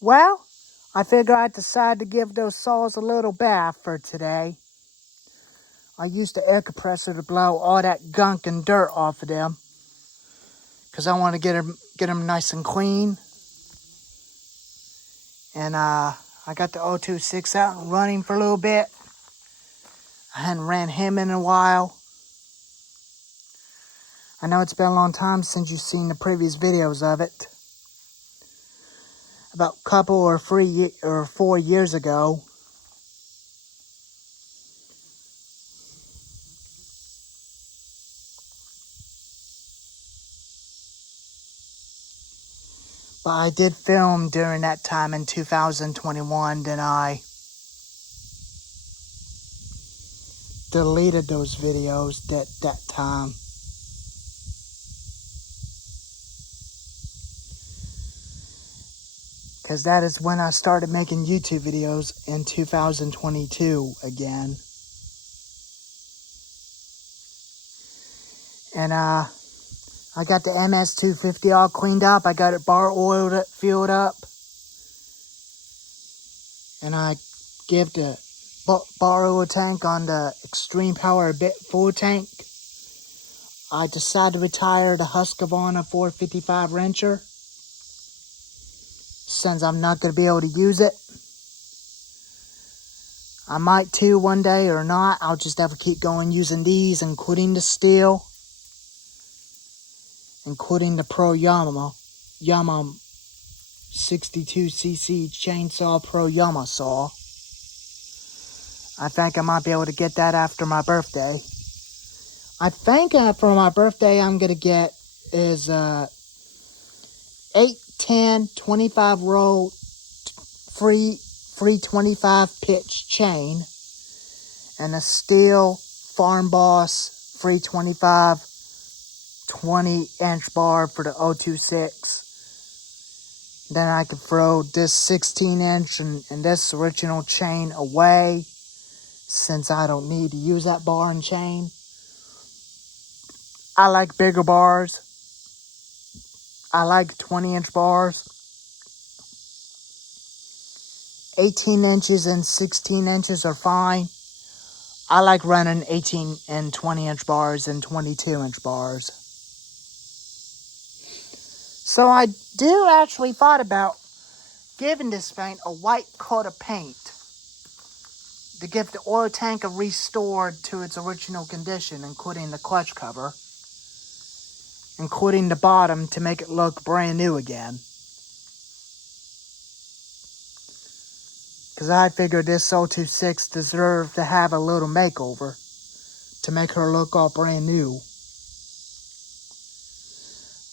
Well, I figure I decided to give those saws a little bath for today. I used the air compressor to blow all that gunk and dirt off of them, because I want to get them nice and clean. And I got the 026 out and running for a little bit. I hadn't ran him in a while. I know it's been a long time since you've seen the previous videos of it. About a couple or 4 years ago. But I did film during that time in 2021, then I deleted those videos that time. Because that is when I started making YouTube videos in 2022 again. And I got the MS250 all cleaned up. I got it bar oiled, fueled up. And I give the bar oil tank on the Extreme Power bit full tank. I decided to retire the Husqvarna 455 wrencher, since I'm not going to be able to use it. I might too one day or not. I'll just have to keep going using these, including the steel, including the Pro Yamaha 62cc Chainsaw Pro Yamaha saw. I think I might be able to get that after my birthday. I think for my birthday I'm going to get is 8, 10, 25 roll free 25 pitch chain, and a steel Farm Boss free 25 20-inch bar for the 026. Then I could throw this 16-inch and this original chain away, since I don't need to use that bar and chain. I like bigger bars. I like 20-inch bars. 18 inches and 16 inches are fine. I like running 18 and 20-inch bars and 22-inch bars. So I do actually thought about giving this paint a white coat of paint to give the oil tank a restored to its original condition, including the clutch cover, including the bottom, to make it look brand new again. Because I figured this 026 deserved to have a little makeover to make her look all brand new.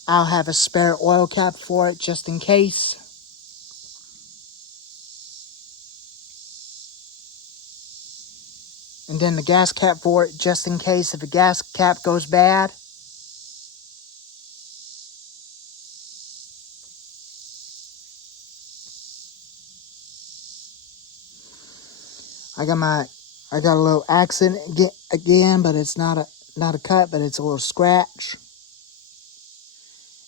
I'll have a spare oil cap for it just in case. And then the gas cap for it just in case if the gas cap goes bad. I got a little accident again, but it's not a cut, but it's a little scratch.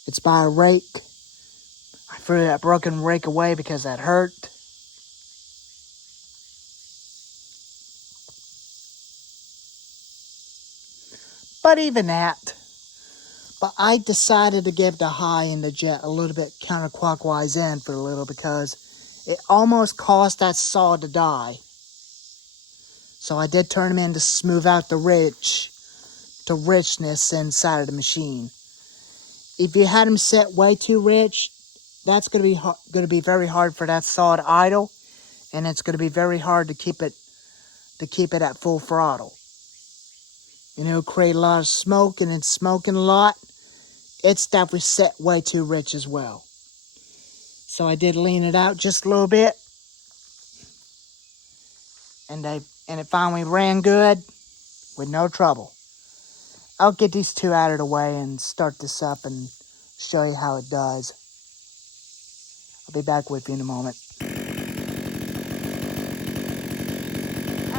It's by a rake. I threw that broken rake away because that hurt. But even that. But I decided to give the high and the jet a little bit counterclockwise in for a little, because it almost caused that saw to die. So I did turn them in to smooth out the richness inside of the machine. If you had them set way too rich, that's going to be very hard for that saw to idle, and it's going to be very hard to keep it at full throttle. It'll create a lot of smoke, and it's smoking a lot. It's definitely set way too rich as well. So I did lean it out just a little bit, and it finally ran good with no trouble. I'll get these two out of the way and start this up and show you how it does. I'll be back with you in a moment. And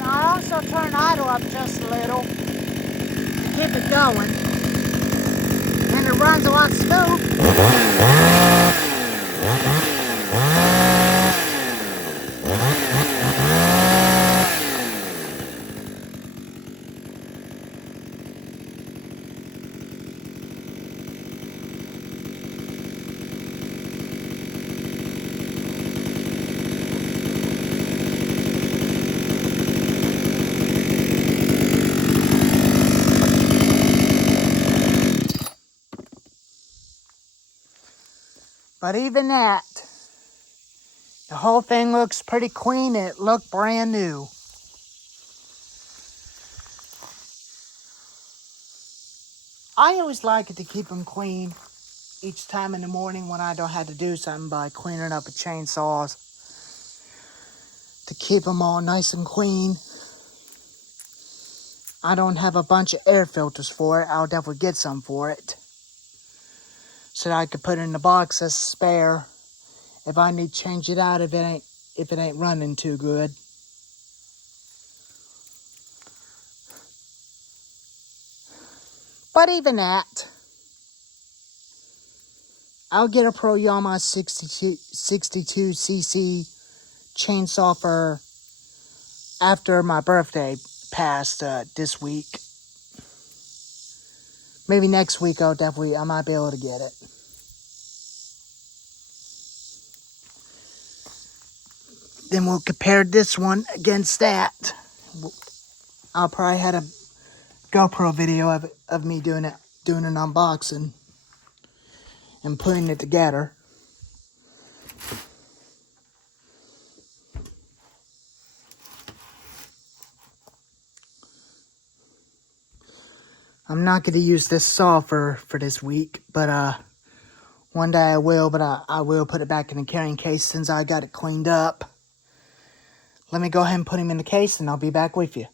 I also turn idle up just a little to keep it going. And it runs a lot smooth. But even that, the whole thing looks pretty clean. It looked brand new. I always like it to keep them clean each time in the morning when I don't have to do something by cleaning up with chainsaws. To keep them all nice and clean. I don't have a bunch of air filters for it. I'll definitely get some for it. So that I could put it in the box as spare if I need to change it out if it ain't running too good. But even that, I'll get a Pro Yamaha 62cc chainsaw for after my birthday passed this week. Maybe next week I might be able to get it. Then we'll compare this one against that. I'll probably have a GoPro video of me doing an unboxing and putting it together. I'm not going to use this saw for this week, but one day I will, but I will put it back in the carrying case since I got it cleaned up. Let me go ahead and put him in the case and I'll be back with you.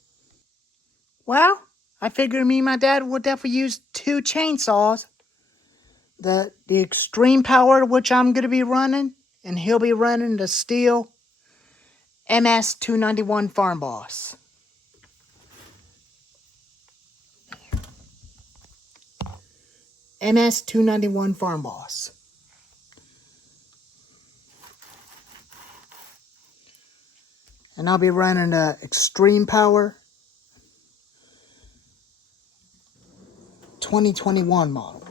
Well, I figured me and my dad would definitely use two chainsaws. The extreme power which I'm going to be running, and he'll be running the Stihl MS291 Farm Boss. MS291 Farm Boss. And I'll be running the Extreme Power 2021 model,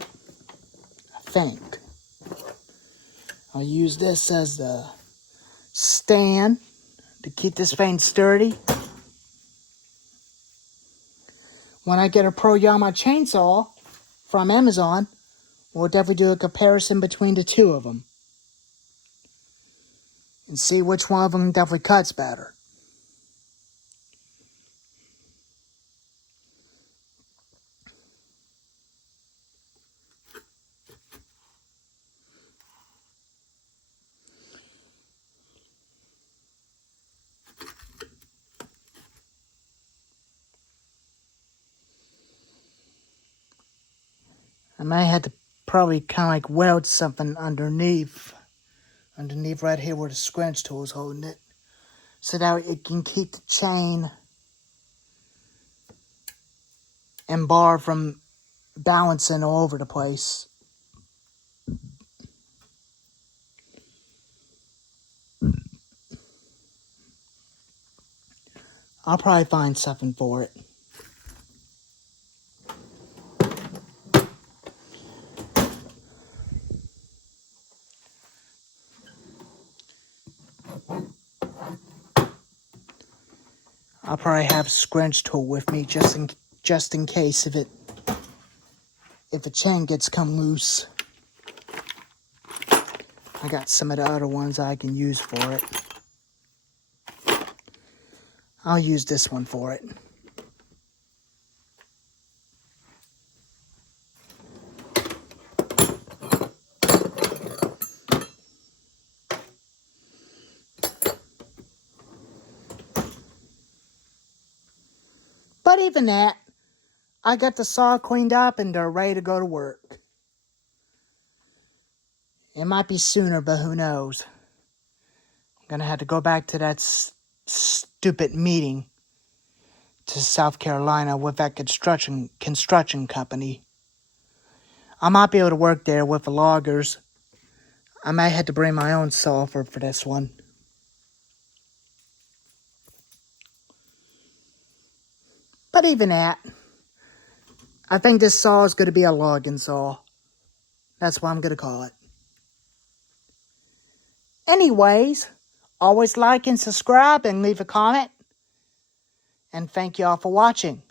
I think. I'll use this as the stand to keep this thing sturdy. When I get a Pro Yamaha chainsaw from Amazon, we'll definitely do a comparison between the two of them and see which one of them definitely cuts better. I might have to probably kind of like weld something underneath right here where the scrunch tool is holding it, so that it can keep the chain and bar from balancing all over the place. I'll probably find something for it. I'll probably have a scrunch tool with me just in case if a chain gets come loose. I got some of the other ones I can use for it. I'll use this one for it. But even that, I got the saw cleaned up and they're ready to go to work. It might be sooner, but who knows. I'm going to have to go back to that stupid meeting to South Carolina with that construction company. I might be able to work there with the loggers. I might have to bring my own saw for this one. But even that, I think this saw is going to be a logging saw. That's what I'm going to call it. Anyways, always like and subscribe and leave a comment. And thank you all for watching.